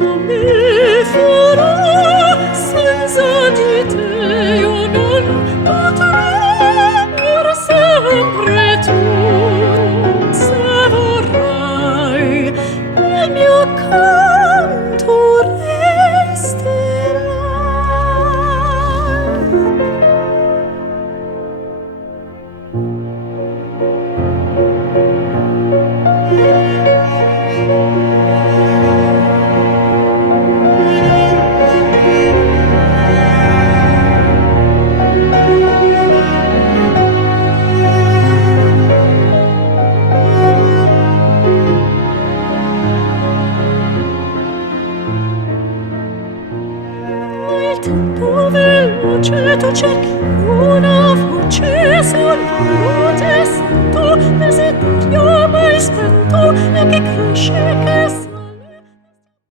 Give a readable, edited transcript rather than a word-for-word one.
come farò senza di te io non potrò per sempre tu se vorrai il mio canto resterai. Il tempo veloce tu cerchi una voce sul note sento desiderio mai spento e che cresce che